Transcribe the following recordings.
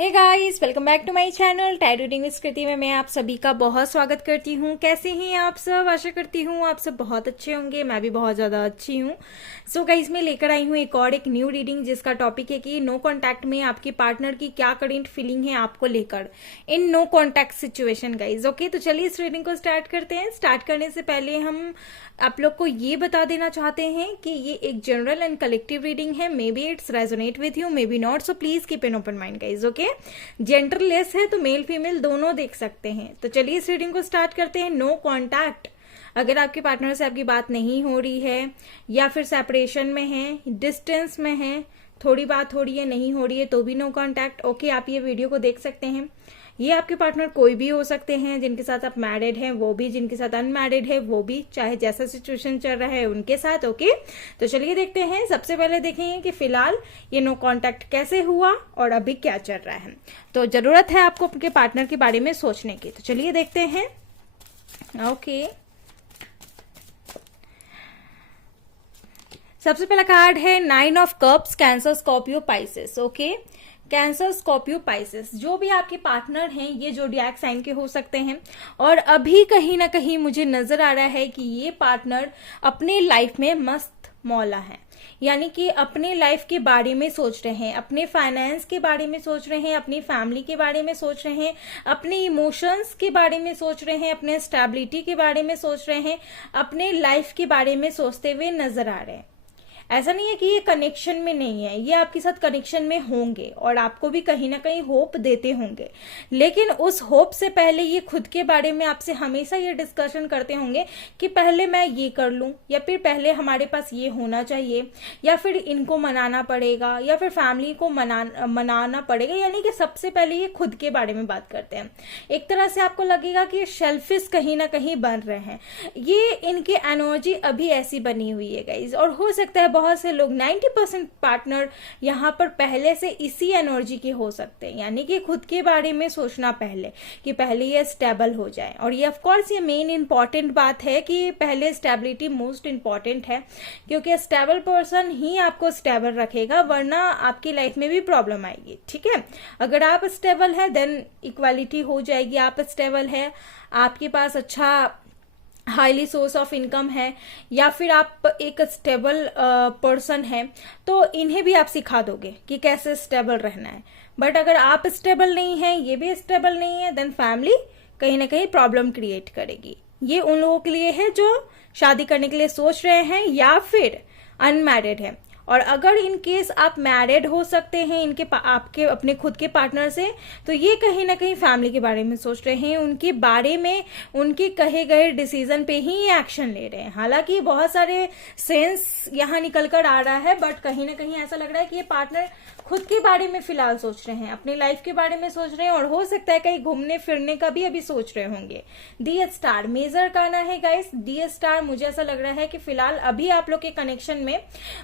Hey guys, welcome back to my channel tarot reading with Kriti में मैं आप सभी का बहुत स्वागत करती हूँ। कैसे हैं आप सब? आशा करती हूँ आप सब बहुत अच्छे होंगे। मैं भी बहुत ज़्यादा अच्छी हूँ। सो गाइस, मैं लेकर आई हूँ एक न्यू रीडिंग जिसका टॉपिक है कि नो कॉन्टैक्ट में आपकी पार्टनर की क्या करंट फीलिंग है आपको लेकर in no contact situation guys. Okay, तो चलिए इस रीडिंग को स्टार्ट करते हैं। स्टार्ट करने से पहले हम आप लोग को ये बता देना चाहते हैं कि ये एक जनरल एंड कलेक्टिव रीडिंग है। May be it's resonate with you, may be not, so please keep an open mind guys. Okay, genderless है तो मेल फीमेल दोनों देख सकते हैं। तो चलिए इस रीडिंग को स्टार्ट करते हैं। नो कॉन्टैक्ट, अगर आपके पार्टनर से आपकी बात नहीं हो रही है या फिर सेपरेशन में है, डिस्टेंस में है, थोड़ी बात हो रही है, नहीं हो रही है, तो भी नो कॉन्टैक्ट। ओके, आप ये वीडियो को देख सकते हैं। ये आपके पार्टनर कोई भी हो सकते हैं, जिनके साथ आप मैरिड हैं वो भी, जिनके साथ अनमैरिड है वो भी, चाहे जैसा सिचुएशन चल रहा है उनके साथ। ओके, तो चलिए देखते हैं। सबसे पहले देखेंगे कि फिलहाल ये नो कॉन्टैक्ट कैसे हुआ और अभी क्या चल रहा है। तो जरूरत है आपको अपने पार्टनर के बारे में सोचने की। तो चलिए देखते हैं। ओके, सबसे पहला कार्ड है 9 of cups, Cancer, Scorpio, Pisces. Okay, cancer, Scorpio, Pisces, जो भी आपके पार्टनर हैं ये ज़ोडिएक साइन के हो सकते हैं। और अभी कहीं ना कहीं मुझे नजर आ रहा है कि ये पार्टनर अपने लाइफ में मस्त मौला है, यानी कि अपने लाइफ के बारे में सोच रहे हैं, अपने फाइनेंस के बारे में सोच रहे हैं, अपनी फैमिली के बारे में सोच रहे हैं, अपने इमोशंस के बारे में सोच रहे हैं, अपने स्टेबिलिटी के बारे में सोच रहे हैं, अपने लाइफ के बारे में सोचते हुए नजर आ रहे हैं। ऐसा नहीं है कि ये कनेक्शन में नहीं है, ये आपके साथ कनेक्शन में होंगे और आपको भी कहीं ना कहीं होप देते होंगे, लेकिन उस होप से पहले ये खुद के बारे में आपसे हमेशा ये डिस्कशन करते होंगे कि पहले मैं ये कर लूं, या फिर पहले हमारे पास ये होना चाहिए, या फिर इनको मनाना पड़ेगा, या फिर फैमिली को मनाना पड़ेगा। यानी कि सबसे पहले ये खुद के बारे में बात करते हैं। एक तरह से आपको लगेगा कि ये सेल्फिश कहीं ना कहीं बन रहे हैं। ये इनकी एनर्जी अभी ऐसी बनी हुई है गाइज, और हो सकता है बहुत से लोग 90% पार्टनर यहाँ पर पहले से इसी एनर्जी के हो सकते हैं। यानी कि खुद के बारे में सोचना पहले, कि पहले ये स्टेबल हो जाए। और ये ऑफकोर्स ये मेन इंपॉर्टेंट बात है कि पहले स्टेबिलिटी मोस्ट इंपॉर्टेंट है, क्योंकि स्टेबल पर्सन ही आपको स्टेबल रखेगा, वरना आपकी लाइफ में भी प्रॉब्लम आएगी। ठीक है, अगर आप स्टेबल है देन इक्वालिटी हो जाएगी। आप स्टेबल है, आपके पास अच्छा हाईली सोर्स ऑफ इनकम है, या फिर आप एक स्टेबल पर्सन है, तो इन्हें भी आप सिखा दोगे कि कैसे स्टेबल रहना है। बट अगर आप स्टेबल नहीं है, ये भी स्टेबल नहीं है, देन फैमिली कहीं ना कहीं प्रॉब्लम क्रिएट करेगी। ये उन लोगों के लिए है जो शादी करने के लिए सोच रहे हैं या फिर अनमैरिड है। और अगर इन केस आप मैरिड हो सकते हैं इनके आपके अपने खुद के पार्टनर से, तो ये कहीं ना कहीं फैमिली के बारे में सोच रहे हैं, उनके बारे में, उनके कहे गए डिसीजन पे ही एक्शन ले रहे हैं। हालांकि बहुत सारे सेंस यहाँ निकल कर आ रहा है, बट कहीं ना कहीं ऐसा लग रहा है कि ये पार्टनर खुद के बारे में फिलहाल सोच रहे हैं, अपनी लाइफ के बारे में सोच रहे हैं, और हो सकता है कहीं घूमने फिरने का भी अभी सोच रहे होंगे। डी स्टार मेजर काना है गाइस। डी स्टार, मुझे ऐसा लग रहा है कि फिलहाल अभी आप लोग के कनेक्शन में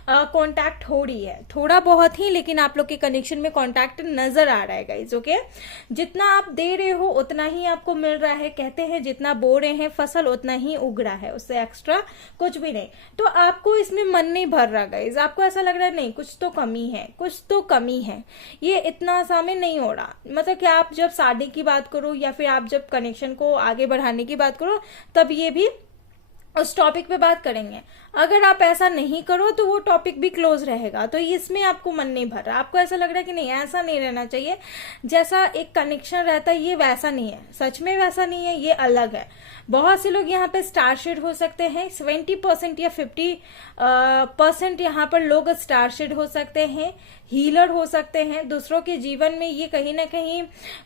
कांटेक्ट हो रही है, थोड़ा बहुत ही, लेकिन आप लोग के कनेक्शन में कांटेक्ट नजर आ रहा है गाइस। ओके, जितना आप दे रहे हो उतना ही आपको मिल रहा है। कहते हैं जितना बो रहे हैं फसल उतना ही उग रहा है, उससे एक्स्ट्रा कुछ भी नहीं। तो आपको इसमें मन नहीं भर रहा गाइस, आपको ऐसा लग रहा है नहीं, कुछ तो कमी है, कुछ तो कमी है, ये इतना आसान में नहीं हो रहा। मतलब कि आप जब शादी की बात करो या फिर आप जब कनेक्शन को आगे बढ़ाने की बात करो, तब ये भी उस टॉपिक पे बात करेंगे। अगर आप ऐसा नहीं करो तो वो टॉपिक भी क्लोज रहेगा। तो इसमें आपको मन नहीं भर रहा, आपको ऐसा लग रहा है कि नहीं, ऐसा नहीं रहना चाहिए, जैसा एक कनेक्शन रहता है ये वैसा नहीं है, सच में वैसा नहीं है, ये अलग है। बहुत से लोग यहाँ पे स्टारशेड हो सकते हैं, 70% या 50% यहाँ पर लोग स्टारशेड हो सकते हैं, हीलर हो सकते हैं। दूसरों के जीवन में ये कहीं ना कहीं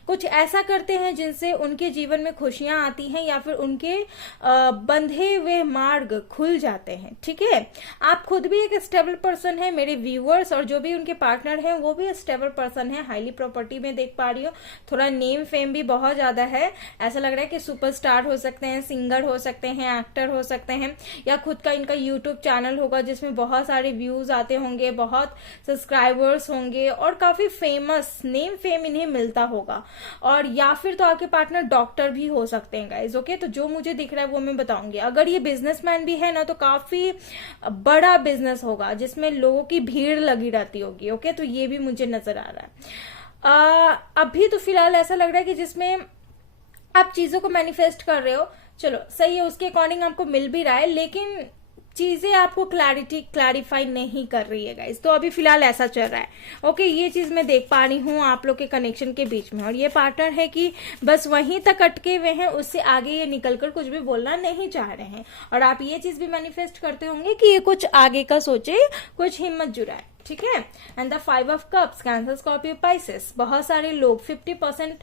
कुछ ऐसा करते हैं जिनसे उनके जीवन में खुशियां आती हैं, या फिर उनके बंधे हुए मार्ग खुल जाते हैं। ठीक है, आप खुद भी एक स्टेबल पर्सन है, मेरे व्यूअर्स और जो भी उनके पार्टनर हैं वो भी स्टेबल पर्सन है। हाईली प्रॉपर्टी में देख पा रही हूँ, थोड़ा नेम फेम भी बहुत ज्यादा है। ऐसा लग रहा है कि सुपरस्टार हो सकते हैं, सिंगर हो सकते हैं, एक्टर हो सकते हैं, या खुद का इनका यूट्यूब चैनल होगा जिसमें बहुत सारे व्यूज आते होंगे, बहुत सब्सक्राइबर्स होंगे, और काफी फेमस नेम फेम इन्हें मिलता होगा। और या फिर तो आपके पार्टनर डॉक्टर भी हो सकते हैं गाइज। ओके, तो जो मुझे दिख रहा है वो मैं बताऊंगी। अगर ये बिजनेसमैन भी है ना, तो काफी बड़ा बिजनेस होगा जिसमें लोगों की भीड़ लगी रहती होगी। ओके, तो ये भी मुझे नजर आ रहा है। अभी तो फिलहाल ऐसा लग रहा है कि जिसमें आप चीजों को मैनिफेस्ट कर रहे हो, चलो सही है, उसके अकॉर्डिंग आपको मिल भी रहा है, लेकिन चीजें आपको क्लैरिफाई नहीं कर रही है गाइस। तो अभी फिलहाल ऐसा चल रहा है। ओके, ये चीज मैं देख पा रही हूँ आप लोग के कनेक्शन के बीच में, और ये पार्टनर है कि बस वहीं तक अटके हुए हैं, उससे आगे ये निकलकर कुछ भी बोलना नहीं चाह रहे हैं। और आप ये चीज भी मैनिफेस्ट करते होंगे कि ये कुछ आगे का सोचे, कुछ हिम्मत जुटाए, ठीक है। And the 5 of cups, Cancer, Scorpio, Pisces, बहुत सारे लोग 50%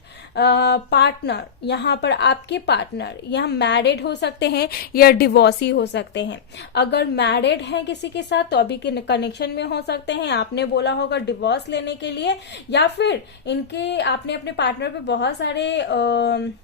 पार्टनर, यहाँ पर आपके पार्टनर यहाँ मैरिड हो सकते हैं या डिवोर्सी हो सकते हैं। अगर मैरिड हैं किसी के साथ तो अभी के कनेक्शन में हो सकते हैं, आपने बोला होगा डिवोर्स लेने के लिए, या फिर इनके आपने अपने पार्टनर पे बहुत सारे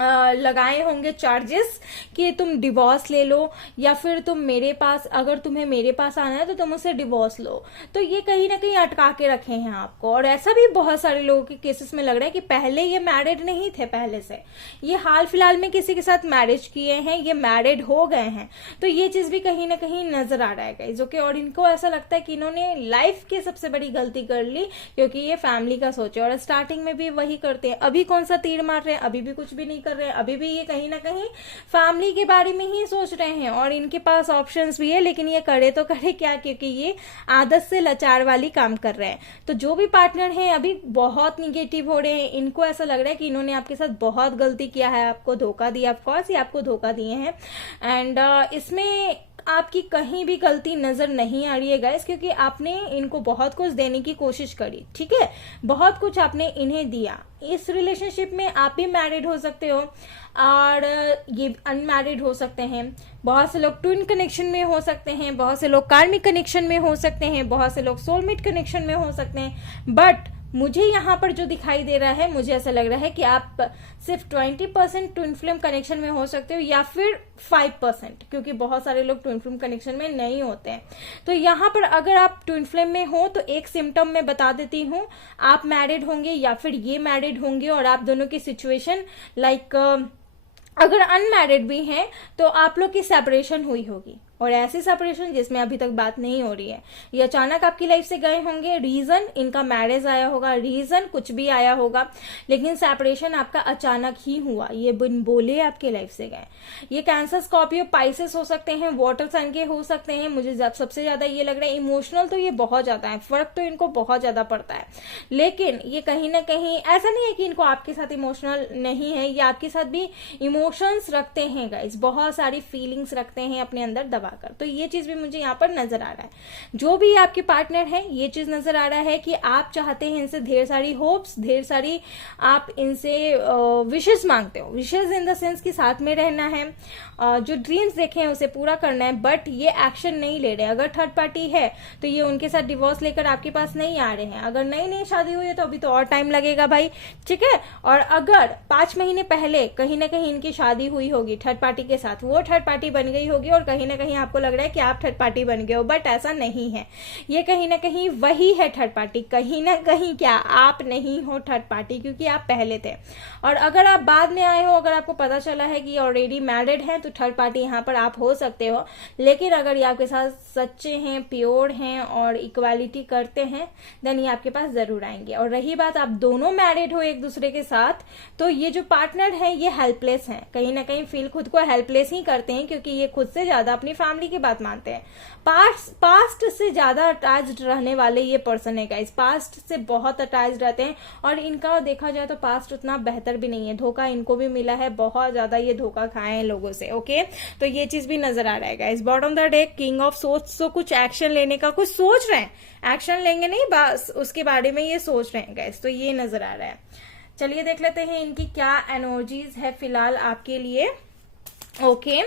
लगाए होंगे चार्जेस कि तुम डिवोर्स ले लो, या फिर तुम मेरे पास, अगर तुम्हें मेरे पास आना है तो तुम उससे डिवोर्स लो। तो ये कहीं ना कहीं अटका के रखे हैं आपको। और ऐसा भी बहुत सारे लोगों के केसेस में लग रहा है कि पहले ये मैरिड नहीं थे, पहले से ये हाल फिलहाल में किसी के साथ मैरिज किए हैं, ये मैरिड हो गए हैं। तो ये चीज भी कहीं ना कहीं नजर आ रहा है गाइस। ओके, और इनको ऐसा लगता है कि इन्होंने लाइफ की सबसे बड़ी गलती कर ली, क्योंकि ये फैमिली का सोचे, और स्टार्टिंग में भी वही करते हैं। अभी कौन सा तीर मार रहे हैं, अभी भी कुछ भी नहीं कर रहे हैं, अभी भी ये कहीं ना कहीं फैमिली के बारे में ही सोच रहे हैं। और इनके पास ऑप्शंस भी है, लेकिन ये करे तो करे क्या, क्योंकि ये आदत से लाचार वाली काम कर रहे हैं। तो जो भी पार्टनर हैं अभी बहुत निगेटिव हो रहे हैं, इनको ऐसा लग रहा है कि इन्होंने आपके साथ बहुत गलती किया है, आपको धोखा दिया। ऑफकोर्स ये आपको धोखा दिए हैं, एंड इसमें आपकी कहीं भी गलती नजर नहीं आ रही है गाइस, क्योंकि आपने इनको बहुत कुछ देने की कोशिश करी, ठीक है, बहुत कुछ आपने इन्हें दिया। इस रिलेशनशिप में आप भी मैरिड हो सकते हो और ये अनमैरिड हो सकते हैं। बहुत से लोग ट्विन कनेक्शन में हो सकते हैं, बहुत से लोग कार्मिक कनेक्शन में हो सकते हैं, बहुत से लोग सोलमेट कनेक्शन में हो सकते हैं। बट मुझे यहाँ पर जो दिखाई दे रहा है, मुझे ऐसा लग रहा है कि आप सिर्फ 20% ट्विन फ्लेम कनेक्शन में हो सकते हो, या फिर 5%, क्योंकि बहुत सारे लोग ट्विन फ्लेम कनेक्शन में नहीं होते हैं। तो यहाँ पर अगर आप ट्विन फ्लेम में हो तो एक सिम्टम मैं बता देती हूँ, आप मैरिड होंगे या फिर ये मैरिड होंगे, और आप दोनों की सिचुएशन लाइक अगर अनमैरिड भी हैं तो आप लोग की सेपरेशन हुई होगी, और ऐसी सेपरेशन जिसमें अभी तक बात नहीं हो रही है। ये अचानक आपकी लाइफ से गए होंगे, रीजन इनका मैरिज आया होगा, रीजन कुछ भी आया होगा, लेकिन सेपरेशन आपका अचानक ही हुआ, ये बिन बोले आपके लाइफ से गए। ये कैंसर, स्कॉर्पियो, पाइसेस हो सकते हैं, वाटर साइन के हो सकते हैं। मुझे सबसे ज्यादा ये लग रहा है इमोशनल तो ये बहुत ज्यादा है, फर्क तो इनको बहुत ज्यादा पड़ता है, लेकिन ये कहीं ना कहीं ऐसा नहीं है कि इनको आपके साथ इमोशनल नहीं है, ये आपके साथ भी इमोशंस रखते हैं गाइस, बहुत सारी फीलिंग्स रखते हैं अपने अंदर दबा कर। तो ये चीज भी मुझे यहाँ पर नजर आ रहा है। जो भी आपके पार्टनर है, ये चीज नजर आ रहा है कि आप चाहते हैं इनसे ढेर सारी होप्स, ढेर सारी आप इनसे विशेष मांगते हो, विशेष इन द सेंस कि साथ में रहना है, जो ड्रीम्स देखे हैं उसे पूरा करना है, बट ये एक्शन नहीं ले रहे। अगर थर्ड पार्टी है तो ये उनके साथ डिवोर्स लेकर आपके पास नहीं आ रहे हैं। अगर नई शादी हुई है तो अभी तो और टाइम लगेगा भाई, ठीक है। और अगर 5 महीने पहले कहीं ना कहीं इनकी शादी हुई होगी थर्ड पार्टी के साथ, वो थर्ड पार्टी बन गई होगी, और कहीं ना कहीं आपको लग रहा है कि आप थर्ड पार्टी बन गए हो, बट ऐसा नहीं है। ये कहीं ना कहीं वही है थर्ड पार्टी, कहीं ना कहीं क्या आप नहीं हो थर्ड पार्टी, क्योंकि आप पहले थे। और अगर आप बाद में आए हो, अगर आपको पता चला है कि ऑलरेडी मैरिड है, तो थर्ड पार्टी यहाँ पर आप हो सकते हो। लेकिन अगर ये आपके साथ सच्चे हैं, प्योर हैं और इक्वालिटी करते हैं, देन ये आपके पास जरूर आएंगे। और रही बात आप दोनों मैरिड हो एक दूसरे के साथ, तो ये जो पार्टनर है ये हेल्पलेस है, कहीं ना कहीं फील खुद को हेल्पलेस ही करते हैं, क्योंकि ये खुद से ज्यादा अपनी फैमिली की बात मानते हैं। पास्ट से ज्यादा अटैच्ड रहने वाले ये पर्सन है गाइस, पास्ट से बहुत अटैच्ड रहते हैं। और इनका देखा जाए तो पास्ट उतना बेहतर भी नहीं है, धोखा इनको भी मिला है, बहुत ज्यादा ये धोखा खाए हैं लोगों से। ओके, तो ये चीज भी नजर आ रहा है guys. Bottom the day, king of सोच, तो कुछ एक्शन लेने का कुछ सोच रहे हैं, एक्शन लेंगे नहीं, बस उसके बारे में ये सोच रहे हैं गाइस, तो ये नजर आ रहा है। चलिए देख लेते हैं इनकी क्या एनर्जीज है फिलहाल आपके लिए। ओके,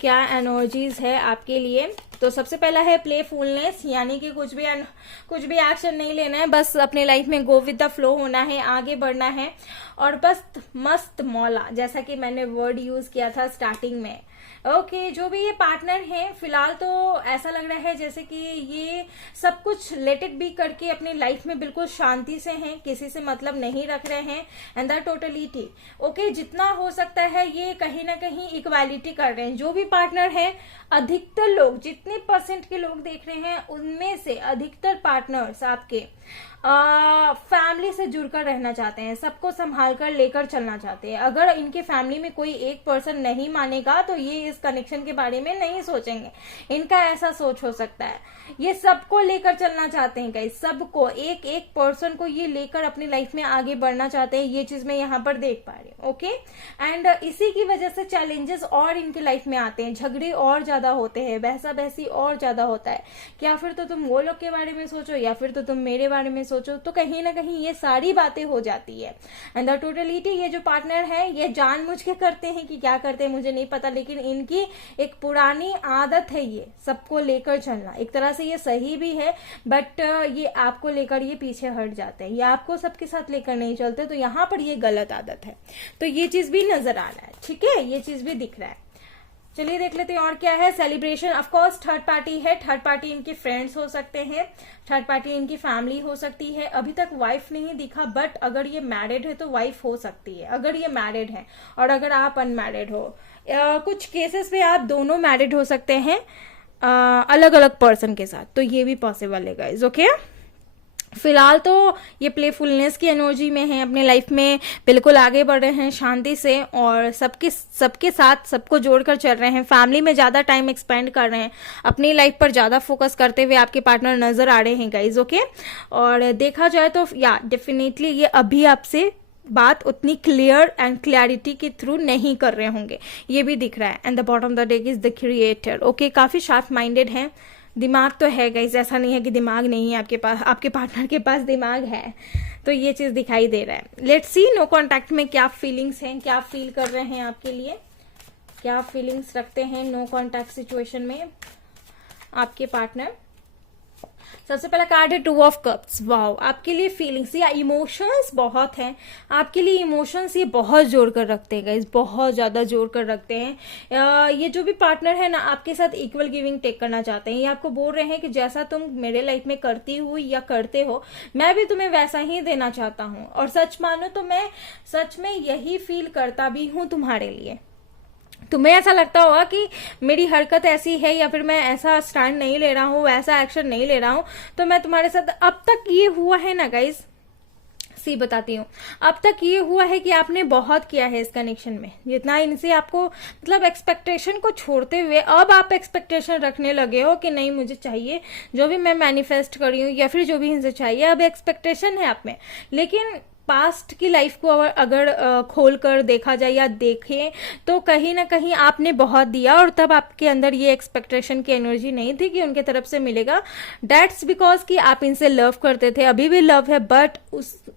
क्या एनर्जीज है आपके लिए। तो सबसे पहला है प्लेफुलनेस, यानी कि कुछ भी एक्शन नहीं लेना है, बस अपने लाइफ में गो विद द फ्लो होना है, आगे बढ़ना है, और बस मस्त मौला, जैसा कि मैंने वर्ड यूज किया था स्टार्टिंग में। ओके, जो भी ये पार्टनर है फिलहाल तो ऐसा लग रहा है जैसे कि ये सब कुछ लेट इट बी करके अपनी लाइफ में बिल्कुल शांति से हैं, किसी से मतलब नहीं रख रहे हैं, एंड दैट टोटली ठीक। ओके, जितना हो सकता है ये कहीं ना कहीं इक्वालिटी कर रहे हैं। जो भी पार्टनर है, अधिकतर लोग, जितने % के लोग देख रहे हैं उनमें से अधिकतर पार्टनर्स आपके फैमिली से जुड़कर रहना चाहते हैं, सबको संभाल कर लेकर चलना चाहते हैं। अगर इनके फैमिली में कोई एक पर्सन नहीं मानेगा तो ये इस कनेक्शन के बारे में नहीं सोचेंगे। इनका ऐसा सोच हो सकता है। ये सबको लेकर चलना चाहते हैं गाइस, सबको, एक एक पर्सन को ये लेकर अपनी लाइफ में आगे बढ़ना चाहते हैं। ये चीज मैं यहाँ पर देख पा रही हूँ। ओके, एंड इसी की वजह से चैलेंजेस और इनके लाइफ में आते हैं, झगड़े और ज्यादा होते हैं, बहसा बहसी और ज्यादा होता है। क्या फिर तो तुम वो लोग के बारे में सोचो या फिर तो तुम मेरे बारे में सोचो, तो कहीं ना कहीं ये सारी बातें हो जाती है। एंड द टोटलिटी, ये जो पार्टनर है ये जानबूझ के करते हैं कि क्या करते हैं मुझे नहीं पता, लेकिन इनकी एक पुरानी आदत है ये सबको लेकर चलना। एक तरह से ये सही भी है, बट ये आपको लेकर ये पीछे हट जाते हैं, ये आपको सबके साथ लेकर नहीं चलते, तो यहाँ पर ये गलत आदत है। तो ये चीज भी नजर आ रहा है, ठीक है, ये चीज भी दिख रहा है। चलिए देख लेते हैं और क्या है। Celebration, of course third party है। थर्ड पार्टी इनके फ्रेंड्स हो सकते हैं, थर्ड पार्टी इनकी फैमिली हो सकती है। अभी तक वाइफ नहीं दिखा, बट अगर ये मैरिड है तो वाइफ हो सकती है, अगर ये मैरिड है। और अगर आप अनमैरिड हो, कुछ केसेस में आप दोनों मैरिड हो सकते हैं अलग अलग पर्सन के साथ, तो ये भी पॉसिबल है गाइज। ओके, फिलहाल तो ये प्लेफुलनेस की एनर्जी में है, अपने लाइफ में बिल्कुल आगे बढ़ रहे हैं शांति से, और सबके साथ सबको जोड़कर चल रहे हैं। फैमिली में ज्यादा टाइम एक्सपेंड कर रहे हैं, अपनी लाइफ पर ज्यादा फोकस करते हुए आपके पार्टनर नजर आ रहे हैं गाइज। ओके, और देखा जाए तो या डेफिनेटली ये अभी आपसे बात उतनी क्लियर एंड क्लैरिटी के थ्रू नहीं कर रहे होंगे, ये भी दिख रहा है। And the bottom of the deck is the creator. Okay, काफी शार्प माइंडेड है, दिमाग तो है गाइस, ऐसा नहीं है कि दिमाग नहीं है आपके पास, आपके पार्टनर के पास दिमाग है, तो ये चीज दिखाई दे रहा है। लेट्स सी नो कॉन्टैक्ट में क्या फीलिंग्स हैं, क्या फील कर रहे हैं आपके लिए, क्या फीलिंग्स रखते हैं नो कॉन्टैक्ट सिचुएशन में आपके पार्टनर। सबसे पहला कार्ड है 2 ऑफ कप्स। वाओ, आपके लिए फीलिंग्स या इमोशंस बहुत हैं, आपके लिए इमोशंस ये बहुत जोड़ कर रखते हैं गाइस, बहुत ज्यादा जोड़ कर रखते हैं। ये जो भी पार्टनर है ना, आपके साथ इक्वल गिविंग टेक करना चाहते हैं। ये आपको बोल रहे हैं कि जैसा तुम मेरे लाइफ में करती हो या करते हो, मैं भी तुम्हें वैसा ही देना चाहता हूँ। और सच मानो तो मैं सच में यही फील करता भी हूँ तुम्हारे लिए। तुम्हें ऐसा लगता होगा कि मेरी हरकत ऐसी है या फिर मैं ऐसा स्टैंड नहीं ले रहा हूँ, वैसा एक्शन नहीं ले रहा हूँ, तो मैं तुम्हारे साथ, अब तक ये हुआ है ना गाइस, सी बताती हूँ, अब तक ये हुआ है कि आपने बहुत किया है इस कनेक्शन में, जितना इनसे आपको मतलब एक्सपेक्टेशन को छोड़ते हुए अब आप एक्सपेक्टेशन रखने लगे हो कि नहीं मुझे चाहिए जो भी मैं मैनिफेस्ट कर रही हूँ या फिर जो भी इनसे चाहिए, अब एक्सपेक्टेशन है आप में। लेकिन पास्ट की लाइफ को अगर खोल कर देखा जाए या देखें तो कहीं ना कहीं आपने बहुत दिया और तब आपके अंदर ये एक्सपेक्टेशन की एनर्जी नहीं थी कि उनके तरफ से मिलेगा। दैट्स बिकॉज कि आप इनसे लव करते थे, अभी भी लव है, बट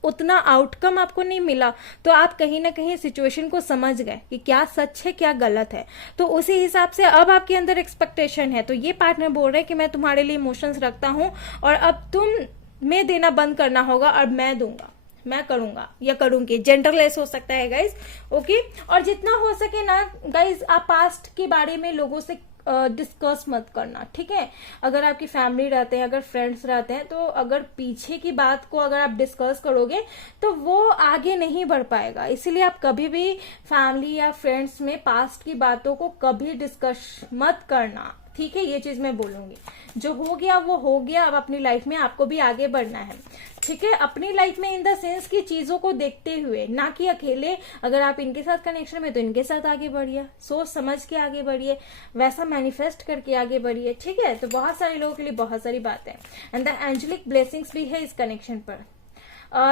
उतना आउटकम आपको नहीं मिला, तो आप कहीं ना कहीं सिचुएशन को समझ गए कि क्या सच है क्या गलत है, तो उसी हिसाब से अब आपके अंदर एक्सपेक्टेशन है। तो ये पार्टनर बोल रहे हैं कि मैं तुम्हारे लिए इमोशंस रखता हूं और अब तुम में देना बंद करना होगा और मैं दूंगा, मैं करूंगा या करूंगी। जेंडरलेस हो सकता है गाइज। ओके, और जितना हो सके ना गाइज, आप पास्ट के बारे में लोगों से डिस्कस मत करना, ठीक है। अगर आपकी फैमिली रहते हैं, अगर फ्रेंड्स रहते हैं, तो अगर पीछे की बात को अगर आप डिस्कस करोगे तो वो आगे नहीं बढ़ पाएगा। इसीलिए आप कभी भी फैमिली या फ्रेंड्स में पास्ट की बातों को कभी डिस्कस मत करना, ठीक है। ये चीज मैं बोलूंगी, जो हो गया वो हो गया, अब अपनी लाइफ में आपको भी आगे बढ़ना है, ठीक है। अपनी लाइफ में इन द सेंस की चीजों को देखते हुए, ना कि अकेले। अगर आप इनके साथ कनेक्शन में तो इनके साथ आगे बढ़िए, सोच समझ के आगे बढ़िए, वैसा मैनिफेस्ट करके आगे बढ़िए, ठीक है। तो बहुत सारे लोगों के लिए बहुत सारी बातें, एंड द एंजेलिक ब्लेसिंग्स भी है इस कनेक्शन पर।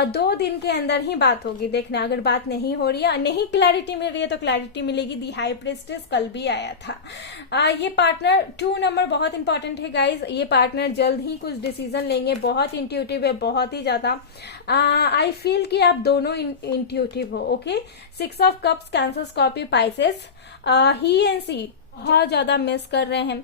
2 दिन के अंदर ही बात होगी, देखना। अगर बात नहीं हो रही है, नहीं क्लैरिटी मिल रही है, तो क्लैरिटी मिलेगी। दी हाई प्रिस्टेस कल भी आया था। ये पार्टनर 2 नंबर बहुत इंपॉर्टेंट है गाइज। ये पार्टनर जल्द ही कुछ डिसीजन लेंगे, बहुत इंट्यूटिव है, बहुत ही ज्यादा। आई फील कि आप दोनों इंट्यूटिव हो। Okay, 6 of cups, Cancer, Scorpio, Pisces. He and she बहुत ज्यादा मिस कर रहे हैं,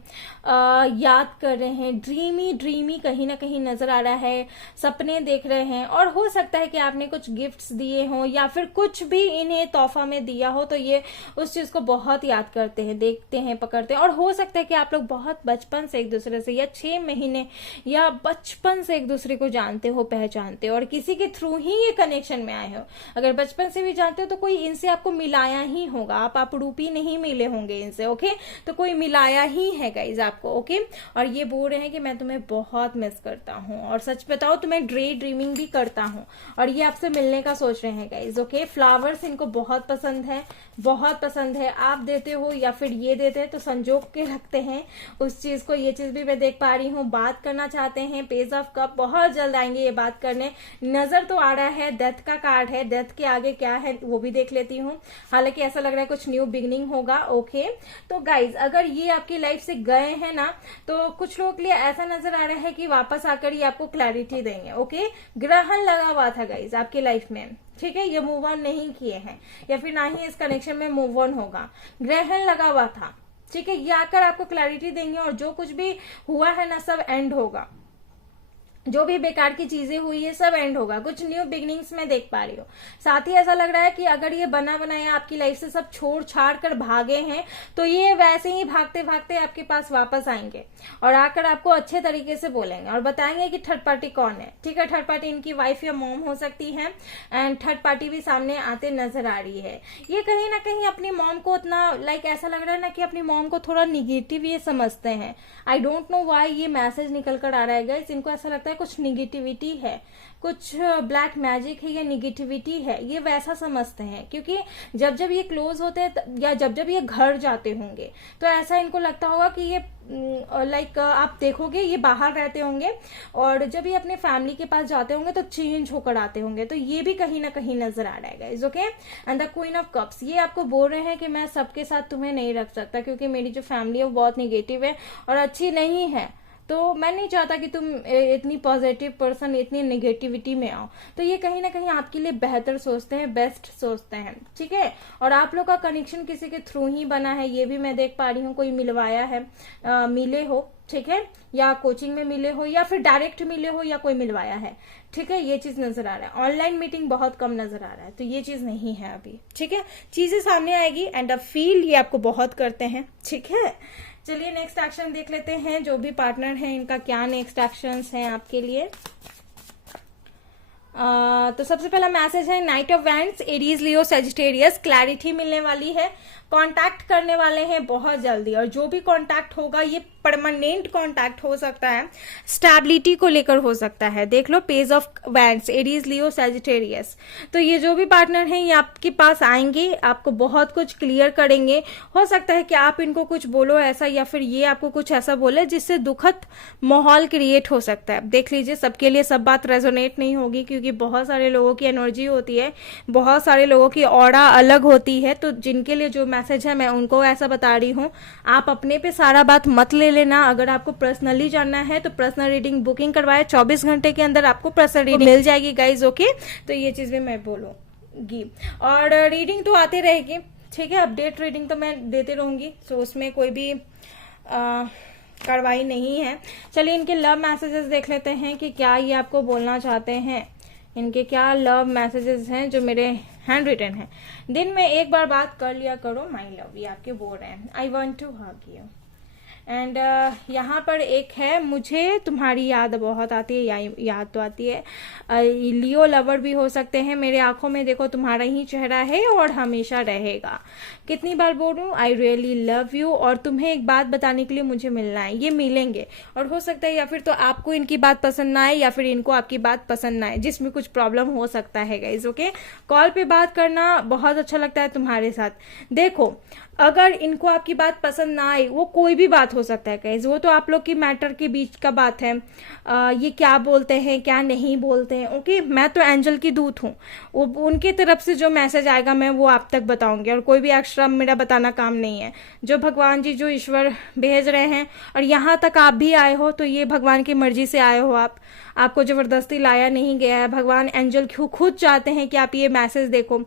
याद कर रहे हैं, ड्रीमी कहीं ना कहीं नजर आ रहा है, सपने देख रहे हैं। और हो सकता है कि आपने कुछ गिफ्ट्स दिए हों या फिर कुछ भी इन्हें तोहफा में दिया हो, तो ये उस चीज को बहुत याद करते हैं, देखते हैं, पकड़ते हैं। और हो सकता है कि आप लोग बहुत बचपन से एक दूसरे से, या 6 महीने या बचपन से एक दूसरे को जानते हो, पहचानते हो, और किसी के थ्रू ही ये कनेक्शन में आए हो। अगर बचपन से भी जानते हो तो कोई इनसे आपको मिलाया ही होगा, आप अपरूपी नहीं मिले होंगे इनसे। ओके, तो कोई मिलाया ही है गाइज आपको। ओके, और ये बोल रहे हैं कि मैं तुम्हें बहुत मिस करता हूँ, और सच बताओ तो मैं डे ड्रीमिंग भी करता हूँ, और ये आपसे मिलने का सोच रहे हैं गाइज। ओके, फ्लावर्स इनको बहुत पसंद है, बहुत पसंद है। आप देते हो या फिर ये देते हैं तो संजोग के रखते हैं उस चीज को, ये चीज भी मैं देख पा रही हूँ। बात करना चाहते हैं, पेज ऑफ कप, बहुत जल्द आएंगे ये बात करने। नजर तो आ रहा है, डेथ का कार्ड है, डेथ के आगे क्या है वो भी देख लेती हूँ। हालांकि ऐसा लग रहा है कुछ न्यू बिगनिंग होगा। ओके, तो गाइज अगर ये आपकी लाइफ से गए हैं ना, तो कुछ लोगों के लिए ऐसा नजर आ रहा है कि वापस आकर ये आपको क्लैरिटी देंगे। ओके, ग्रहण लगा हुआ था गाइज आपकी लाइफ में, ठीक है, ये मूव ऑन नहीं किए हैं, या फिर ना ही इस कनेक्शन में मूव ऑन होगा, ग्रहण लगा हुआ था, ठीक है। ये आकर आपको क्लैरिटी देंगे, और जो कुछ भी हुआ है ना सब एंड होगा, जो भी बेकार की चीजें हुई है सब एंड होगा, कुछ न्यू बिगनिंग्स में देख पा रही हूँ। साथ ही ऐसा लग रहा है कि अगर ये बना बनाया आपकी लाइफ से सब छोड़ छाड़ कर भागे हैं, तो ये वैसे ही भागते भागते आपके पास वापस आएंगे, और आकर आपको अच्छे तरीके से बोलेंगे और बताएंगे कि थर्ड पार्टी कौन है, ठीक है। थर्ड पार्टी इनकी वाइफ या मॉम हो सकती है, एंड थर्ड पार्टी भी सामने आते नजर आ रही है। ये कहीं ना कहीं अपनी मॉम को उतना ऐसा लग रहा है ना कि अपनी मॉम को थोड़ा निगेटिव ये समझते हैं। आई डोंट नो व्हाई ये मैसेज निकल कर आ रहा है गाइस, इनको ऐसा लगता है कुछ निगेटिविटी है, कुछ ब्लैक मैजिक है या निगेटिविटी है, ये वैसा समझते हैं। क्योंकि जब जब ये क्लोज होते हैं या जब जब ये घर जाते होंगे, तो ऐसा इनको लगता होगा कि ये आप देखोगे ये बाहर रहते होंगे, और जब ये अपने फैमिली के पास जाते होंगे तो चेंज होकर आते होंगे, तो ये भी कहीं ना कहीं नजर आ रहा है guys. Okay, and the queen of cups, ये आपको बोल रहे हैं कि मैं सबके साथ तुम्हें नहीं रख सकता, क्योंकि मेरी जो फैमिली है वो बहुत निगेटिव है और अच्छी नहीं है, तो मैं नहीं चाहता कि तुम इतनी पॉजिटिव पर्सन इतनी नेगेटिविटी में आओ। तो ये कहीं ना कहीं आपके लिए बेहतर सोचते हैं, बेस्ट सोचते हैं, ठीक है। और आप लोग का कनेक्शन किसी के थ्रू ही बना है, ये भी मैं देख पा रही हूँ। कोई मिलवाया है, मिले हो, ठीक है, या कोचिंग में मिले हो, या फिर डायरेक्ट मिले हो, या कोई मिलवाया है, ठीक है। ये चीज नजर आ रहा है। ऑनलाइन मीटिंग बहुत कम नजर आ रहा है, तो ये चीज नहीं है अभी, ठीक है। चीजें सामने आएगी, एंड अ फील ये आपको बहुत करते हैं, ठीक है। चलिए नेक्स्ट एक्शन देख लेते हैं, जो भी पार्टनर हैं इनका क्या नेक्स्ट एक्शंस हैं आपके लिए। तो सबसे पहला मैसेज है night of wands, Aries, Leo, Sagittarius, clarity मिलने वाली है, कांटेक्ट करने वाले हैं बहुत जल्दी, और जो भी कांटेक्ट होगा ये परमानेंट कांटेक्ट हो सकता है, स्टेबिलिटी को लेकर हो सकता है। देख लो page of wands, Aries, Leo, Sagittarius, तो ये जो भी पार्टनर हैं ये आपके पास आएंगे, आपको बहुत कुछ क्लियर करेंगे। हो सकता है कि आप इनको कुछ बोलो ऐसा, या फिर ये आपको कुछ ऐसा बोले जिससे दुखद माहौल क्रिएट हो सकता है। देख लीजिए, सबके लिए सब बात रेजोनेट नहीं होगी, क्योंकि बहुत सारे लोगों की एनर्जी होती है, बहुत सारे लोगों की ऑरा अलग होती है, तो जिनके लिए जो मैसेज है मैं उनको ऐसा बता रही हूँ। आप अपने पे सारा बात मत ले लेना। अगर आपको पर्सनली जानना है तो पर्सनल रीडिंग बुकिंग करवाए, 24 घंटे के अंदर आपको पर्सनल रीडिंग मिल जाएगी गाइज। ओके, तो ये चीज भी मैं बोलूंगी, और रीडिंग तो आती रहेगी, ठीक है। अपडेट रीडिंग तो मैं देते रहूंगी, तो उसमें कोई भी कार्रवाई नहीं है। चलिए इनके लव मैसेजेस देख लेते हैं कि क्या ये आपको बोलना चाहते हैं, इनके क्या लव मैसेजेस हैं जो मेरे हैंड रिटन है। दिन में एक बार बात कर लिया करो माय लव, ये आपके बोल रहे हैं। I want to hug you, and यहाँ पर एक है, मुझे तुम्हारी याद बहुत आती है, याद तो आती है। लियो लवर भी हो सकते हैं, मेरे आंखों में देखो तुम्हारा ही चेहरा है और हमेशा रहेगा। कितनी बार बोल रही हूँ, आई रियली लव यू, और तुम्हें एक बात बताने के लिए मुझे मिलना है। ये मिलेंगे, और हो सकता है या फिर तो आपको इनकी बात पसंद ना आए, या फिर इनको आपकी बात पसंद ना आए, जिसमें कुछ प्रॉब्लम हो सकता है गाइज। ओके, कॉल पे बात करना बहुत अच्छा लगता है तुम्हारे साथ। देखो, अगर इनको आपकी बात पसंद ना आए, वो कोई भी बात हो सकता है गाइज, वो तो आप लोग की मैटर के बीच का बात है। ये क्या बोलते हैं क्या नहीं बोलते हैं, ओके। मैं तो एंजल की दूत हूँ, उनकी तरफ से जो मैसेज आएगा मैं वो आप तक बताऊंगी, और कोई भी एक्स्ट्रा मेरा बताना काम नहीं है। जो भगवान जी, जो ईश्वर भेज रहे हैं, और यहाँ तक आप भी आए हो तो ये भगवान की मर्जी से आए हो, आपको जबरदस्ती लाया नहीं गया है। भगवान एंजल खुद चाहते हैं कि आप ये मैसेज देखो,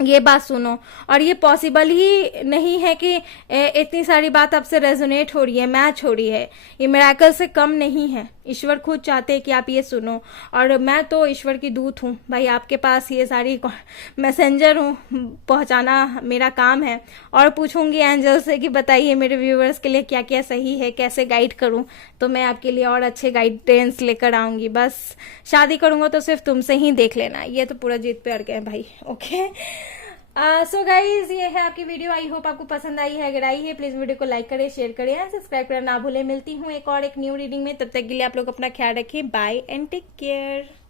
ये बात सुनो, और ये पॉसिबल ही नहीं है कि इतनी सारी बात आपसे रेजोनेट हो रही है, मैच हो रही है, ये मिरेकल से कम नहीं है। ईश्वर खुद चाहते हैं कि आप ये सुनो, और मैं तो ईश्वर की दूत हूँ भाई, आपके पास ये सारी मैसेंजर हूँ, पहुँचाना मेरा काम है। और पूछूंगी एंजल से कि बताइए मेरे व्यूअर्स के लिए क्या क्या सही है, कैसे गाइड करूँ, तो मैं आपके लिए और अच्छे गाइडेंस लेकर आऊंगी। बस शादी करूंगा तो सिर्फ तुमसे ही देख लेना, ये तो पूरा जीत पे अड़ गए भाई। ओके, सो गाइज ये है आपकी वीडियो। आई होप आपको पसंद आई है। अगर आई है प्लीज वीडियो को लाइक करें, शेयर करें एंड सब्सक्राइब करना ना भूलें। मिलती हूँ एक न्यू रीडिंग में, तब तक के लिए आप लोग अपना ख्याल रखें। Bye and take care.